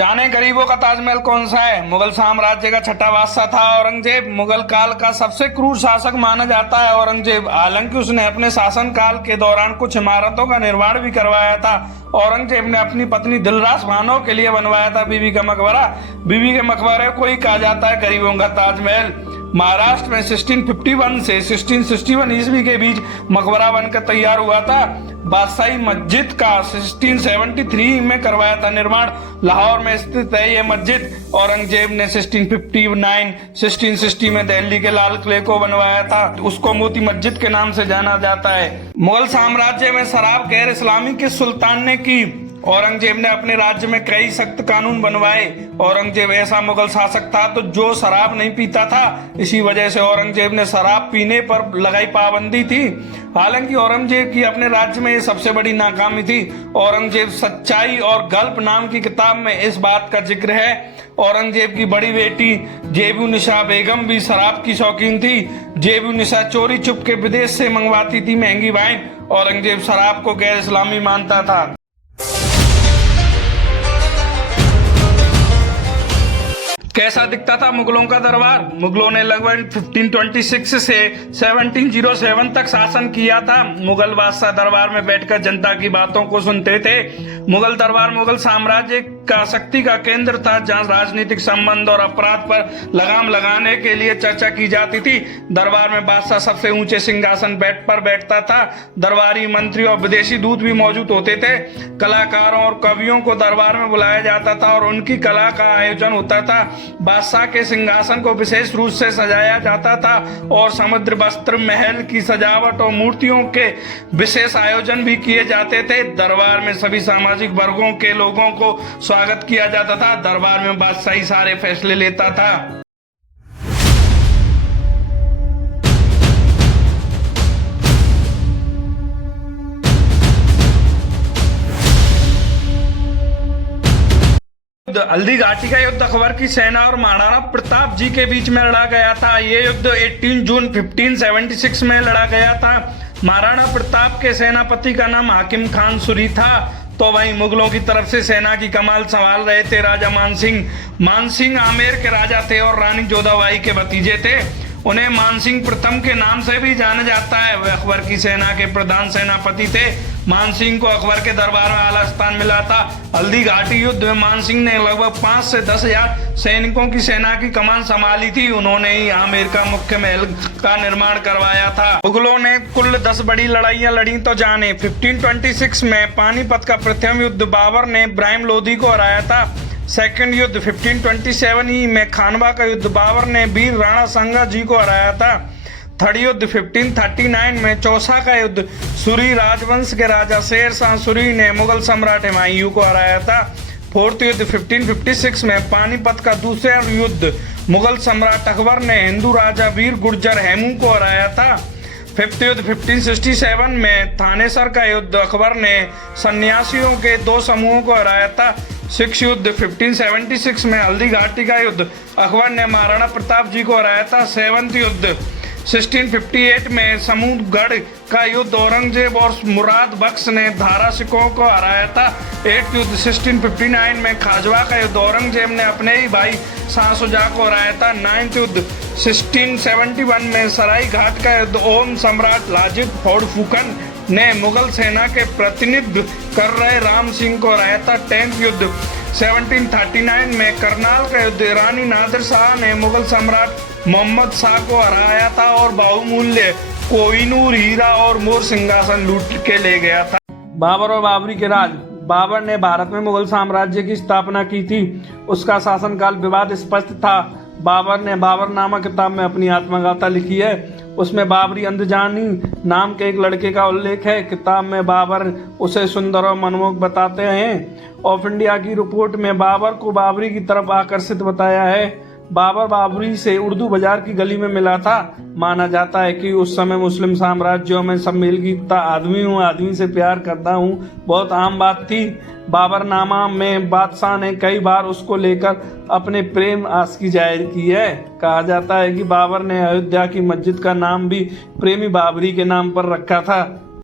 जाने गरीबों का ताजमहल कौन सा है। मुगल साम्राज्य का छठा बादशाह था औरंगजेब। मुगल काल का सबसे क्रूर शासक माना जाता है औरंगजेब। हालांकि उसने अपने शासन काल के दौरान कुछ इमारतों का निर्माण भी करवाया था। औरंगजेब ने अपनी पत्नी दिलरास बानो के लिए बनवाया था बीबी का मकबरा। बीबी के मकबरे को ही कहा जाता है गरीबों का ताजमहल। महाराष्ट्र में 1651 से 1661 ईस्वी के बीच मकबरा बनकर तैयार हुआ था। बादशाही मस्जिद का 1673 में करवाया था निर्माण। लाहौर में स्थित है ये मस्जिद। औरंगजेब ने 1659 1660 में दिल्ली के लाल किले को बनवाया था। उसको मोती मस्जिद के नाम से जाना जाता है। मुगल साम्राज्य में शराब गैर इस्लामी के सुल्तान ने की। औरंगजेब ने अपने राज्य में कई सख्त कानून बनवाए। औरंगजेब ऐसा मुगल शासक था तो जो शराब नहीं पीता था। इसी वजह से औरंगजेब ने शराब पीने पर लगाई पाबंदी थी। हालांकि औरंगजेब की अपने राज्य में ये सबसे बड़ी नाकामी थी। औरंगजेब सच्चाई और गल्प नाम की किताब में इस बात का जिक्र है। औरंगजेब की बड़ी बेटी जेबू निशा बेगम भी शराब की शौकीन थी। जेबू निशा चोरी छुप के विदेश से मंगवाती थी महंगी वाइन। औरंगजेब शराब को गैर इस्लामी मानता था। कैसा दिखता था मुगलों का दरबार। मुगलों ने लगभग 1526 से 1707 तक शासन किया था। मुगल बादशाह दरबार में बैठकर जनता की बातों को सुनते थे। मुगल दरबार मुगल साम्राज्य का शक्ति का केंद्र था, जहां राजनीतिक संबंध और अपराध पर लगाम लगाने के लिए चर्चा की जाती थी। दरबार में बादशाह सबसे ऊंचे सिंहासन पर बैठता था। दरबारी मंत्री और विदेशी दूत भी मौजूद होते थे। कलाकारों और कवियों को दरबार में बुलाया जाता था और उनकी कला का आयोजन होता था। बादशाह के सिंहासन को विशेष रूप से सजाया जाता था और समुद्र वस्त्र, महल की सजावट और मूर्तियों के विशेष आयोजन भी किए जाते थे। दरबार में सभी सामाजिक वर्गों के लोगों को स्वागत किया जाता था। दरबार में बादशाह ही सारे फैसले लेता था। हल्दी घाटी का युद्ध अकबर की सेना और महाराणा प्रताप जी के बीच में लड़ा गया था। ये युद्ध 18 जून 1576 में लड़ा गया था। महाराणा प्रताप के सेनापति का नाम हाकिम खान सूरी था। तो वहीं मुगलों की तरफ से सेना की कमान संभाल रहे थे राजा मानसिंह। मानसिंह आमेर के राजा थे और रानी जोधाबाई के भतीजे थे। उन्हें मानसिंह प्रथम के नाम से भी जाना जाता है। वे अकबर की सेना के प्रधान सेनापति थे। मानसिंह को अकबर के दरबार में आला स्थान मिला था। हल्दी घाटी युद्ध में मानसिंह ने लगभग 5 से 10 हजार सैनिकों की सेना की कमान संभाली थी। उन्होंने ही आमेर का मुख्य महल का निर्माण करवाया था। मुगलों ने कुल 10 बड़ी लड़ाइयां लड़ी तो जाने। 1526 में पानीपत का प्रथम युद्ध बाबर ने इब्राहिम लोदी को हराया था। सेकंड युद्ध 1527 ही में खानवा का युद्ध बाबर ने वीर राणा सांगा जी को हराया था। थर्ड युद्ध 1539 में चौसा का युद्ध सूरी राजवंश के राजा शेर शाह सूरी ने मुगल सम्राट हुमायूं को हराया था। फोर्थ युद्ध 1556 में पानीपत का दूसरा युद्ध मुगल सम्राट अकबर ने हिंदू राजा वीर गुर्जर हेमू को हराया था। फिफ्थ युद्ध 1567 में थानेसर का युद्ध अकबर ने सन्यासियों के 2 समूहों को हराया था। सिक्स युद्ध 1576 में हल्दी घाटी का युद्ध अकबर ने महाराणा प्रताप जी को हराया था। सेवंथ युद्ध 1658 में समूहगढ़ का युद्ध औरंगजेब और मुराद बख्श ने धारा सिखों को हराया था। एट युद्ध 1659 में खाजवा का युद्ध औरंगजेब ने अपने ही भाई शाह शुजा को हराया था। नाइन्थ युद्ध 1671 में सराई घाट का युद्ध ओम सम्राट लाजिद फौड़फुकन ने मुगल सेना के प्रतिनिधित्व कर रहे राम सिंह को हराया था। 10th युद्ध 1739 में करनाल का युद्ध ईरानी नादिर शाह ने मुगल सम्राट मोहम्मद शाह को हराया था और बहुमूल्य कोहिनूर हीरा और मोर सिंहासन लूट के ले गया था। बाबर और बाबरी के राज। बाबर ने भारत में मुगल साम्राज्य की स्थापना की थी। उसका शासनकाल विवाद स्पष्ट था। बाबर ने बाबरनामा किताब में अपनी आत्मगाथा लिखी है। उसमें बाबरी अंदजानी नाम के एक लड़के का उल्लेख है। किताब में बाबर उसे सुंदर और मनमोहक बताते हैं। ऑफ इंडिया की रिपोर्ट में बाबर को बाबरी की तरफ आकर्षित बताया है। बाबर बाबरी से उर्दू बाजार की गली में मिला था। माना जाता है कि उस समय मुस्लिम साम्राज्यों में सब मिल गीता आदमी हूँ आदमी से प्यार करता हूँ बहुत आम बात थी। बाबरनामा में बादशाह ने कई बार उसको लेकर अपने प्रेम आशिकी जाहिर की है। कहा जाता है कि बाबर ने अयोध्या की मस्जिद का नाम भी प्रेमी बाबरी के नाम पर रखा था।